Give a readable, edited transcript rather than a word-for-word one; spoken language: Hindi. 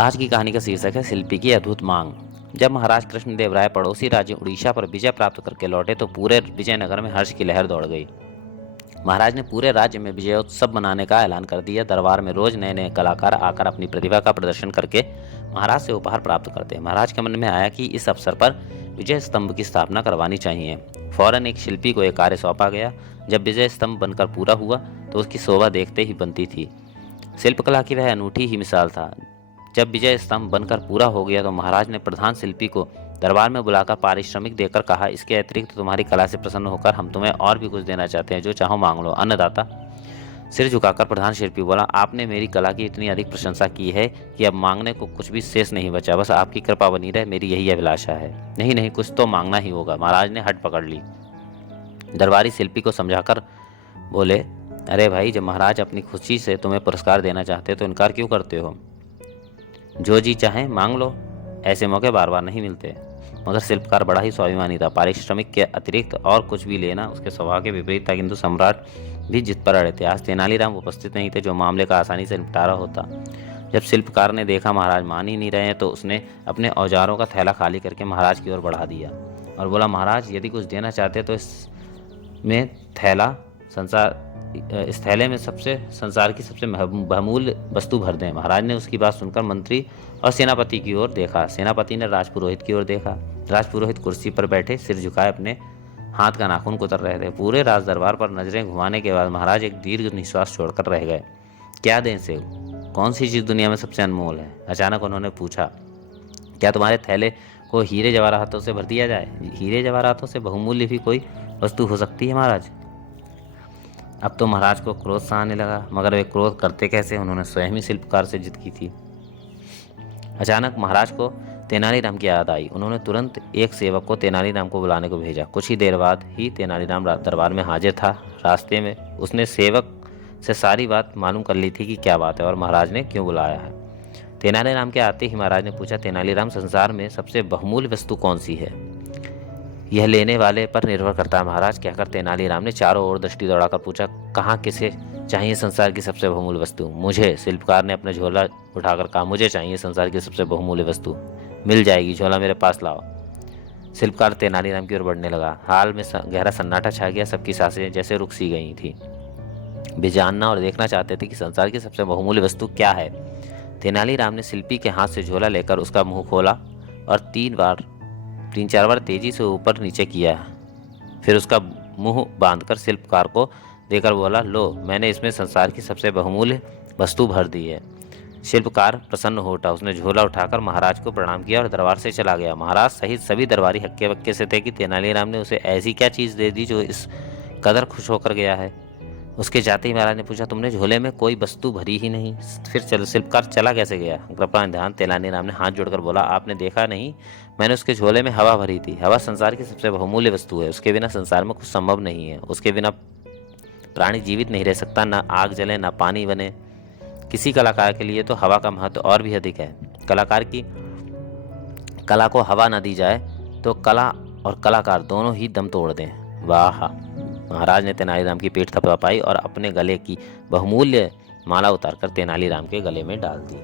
आज की कहानी का शीर्षक है शिल्पी की अद्भुत मांग। जब महाराज कृष्णदेव राय पड़ोसी राज्य उड़ीसा पर विजय प्राप्त करके लौटे तो पूरे विजयनगर में हर्ष की लहर दौड़ गई। महाराज ने पूरे राज्य में विजयोत्सव मनाने का ऐलान कर दिया। दरबार में रोज नए नए कलाकार आकर अपनी प्रतिभा का प्रदर्शन करके महाराज से उपहार प्राप्त करते। महाराज के मन में आया कि इस अवसर पर विजय स्तंभ की स्थापना करवानी चाहिए। फौरन एक शिल्पी को एक कार्य सौंपा गया। जब विजय स्तंभ बनकर पूरा हुआ तो उसकी शोभा देखते ही बनती थी। शिल्पकला की वह अनूठी ही मिसाल था। जब विजय स्तंभ बनकर पूरा हो गया तो महाराज ने प्रधान शिल्पी को दरबार में बुलाकर पारिश्रमिक देकर कहा, इसके अतिरिक्त तुम्हारी कला से प्रसन्न होकर हम तुम्हें और भी कुछ देना चाहते हैं, जो चाहो मांग लो। अन्नदाता सिर झुकाकर प्रधान शिल्पी बोला, आपने मेरी कला की इतनी अधिक प्रशंसा की है कि अब मांगने को कुछ भी शेष नहीं बचा। बस आपकी कृपा बनी रहे, मेरी यही अभिलाषा है। नहीं नहीं, कुछ तो मांगना ही होगा। महाराज ने हट पकड़ ली। दरबारी शिल्पी को समझाकर बोले, अरे भाई, जब महाराज अपनी खुशी से तुम्हें पुरस्कार देना चाहते तो इनकार क्यों करते हो? जो जी चाहे मांग लो, ऐसे मौके बार बार नहीं मिलते। मगर शिल्पकार बड़ा ही स्वाभिमानी था। पारिश्रमिक के अतिरिक्त और कुछ भी लेना उसके स्वभाव के विपरीत था। किंतु सम्राट भी जिद पर अड़े थे। आज तेनालीराम उपस्थित नहीं थे, जो मामले का आसानी से निपटारा होता। जब शिल्पकार ने देखा महाराज मान ही नहीं रहे हैं तो उसने अपने औजारों का थैला खाली करके महाराज की ओर बढ़ा दिया और बोला, महाराज यदि कुछ देना चाहते तो इसमें थैला संसार इस थैले में संसार की सबसे बहुमूल्य वस्तु भर दें। महाराज ने उसकी बात सुनकर मंत्री और सेनापति की ओर देखा। सेनापति ने राजपुरोहित की ओर देखा। राजपुरोहित कुर्सी पर बैठे सिर झुकाए अपने हाथ का नाखून कुतर रहे थे। पूरे राज दरबार पर नजरें घुमाने के बाद महाराज एक दीर्घ निश्वास छोड़कर रह गए। क्या दें से? कौन सी चीज दुनिया में सबसे अनमोल है? अचानक उन्होंने पूछा, क्या तुम्हारे थैले को हीरे जवाहरातों से भर दिया जाए? हीरे जवाहरातों से बहुमूल्य भी कोई वस्तु हो सकती है महाराज। अब तो महाराज को क्रोध सा आने लगा, मगर वे क्रोध करते कैसे? उन्होंने स्वयं ही शिल्पकार से जिद की थी। अचानक महाराज को तेनालीराम की याद आई। उन्होंने तुरंत एक सेवक को तेनालीराम को बुलाने को भेजा। कुछ ही देर बाद ही तेनालीराम दरबार में हाजिर था। रास्ते में उसने सेवक से सारी बात मालूम कर ली थी कि क्या बात है और महाराज ने क्यों बुलाया है। तेनालीराम के आते ही महाराज ने पूछा, तेनालीराम, संसार में सबसे बहुमूल्य वस्तु कौन सी है? यह लेने वाले पर निर्भर करता है महाराज, कहकर तेनालीराम ने चारों ओर दृष्टि दौड़ाकर पूछा, कहाँ किसे चाहिए संसार की सबसे बहुमूल्य वस्तु? मुझे। शिल्पकार ने अपना झोला उठाकर कहा, मुझे चाहिए संसार की सबसे बहुमूल्य वस्तु। मिल जाएगी, झोला मेरे पास लाओ। शिल्पकार तेनालीराम की ओर बढ़ने लगा। हाल में गहरा सन्नाटा छा गया। सबकी सांसें जैसे रुक सी गई थी। वे जानना और देखना चाहते थे कि संसार की सबसे बहुमूल्य वस्तु क्या है। तेनालीराम ने शिल्पी के हाथ से झोला लेकर उसका मुंह खोला और तीन चार बार तेजी से ऊपर नीचे किया। फिर उसका मुंह बांधकर शिल्पकार को देकर बोला, लो, मैंने इसमें संसार की सबसे बहुमूल्य वस्तु भर दी है। शिल्पकार प्रसन्न हो उठा। उसने झोला उठाकर महाराज को प्रणाम किया और दरबार से चला गया। महाराज सहित सभी दरबारी हक्के बक्के से थे कि तेनालीराम ने उसे ऐसी क्या चीज दे दी जो इस कदर खुश होकर गया है। उसके जाते ही महाराज ने पूछा, तुमने झोले में कोई वस्तु भरी ही नहीं, फिर शिल्पकार चला कैसे गया? कृपा ध्यान। तेनालीराम ने हाथ जोड़कर बोला, आपने देखा नहीं, मैंने उसके झोले में हवा भरी थी। हवा संसार की सबसे बहुमूल्य वस्तु है। उसके बिना संसार में कुछ संभव नहीं है। उसके बिना प्राणी जीवित नहीं रह सकता, ना आग जले ना पानी बने। किसी कलाकार के लिए तो हवा का महत्व और भी अधिक है। कलाकार की कला को हवा न दी जाए तो कला और कलाकार दोनों ही दम तोड़ दें। वाह! महाराज ने तेनालीराम की पीठ थपथपाई और अपने गले की बहुमूल्य माला उतारकर तेनालीराम के गले में डाल दी।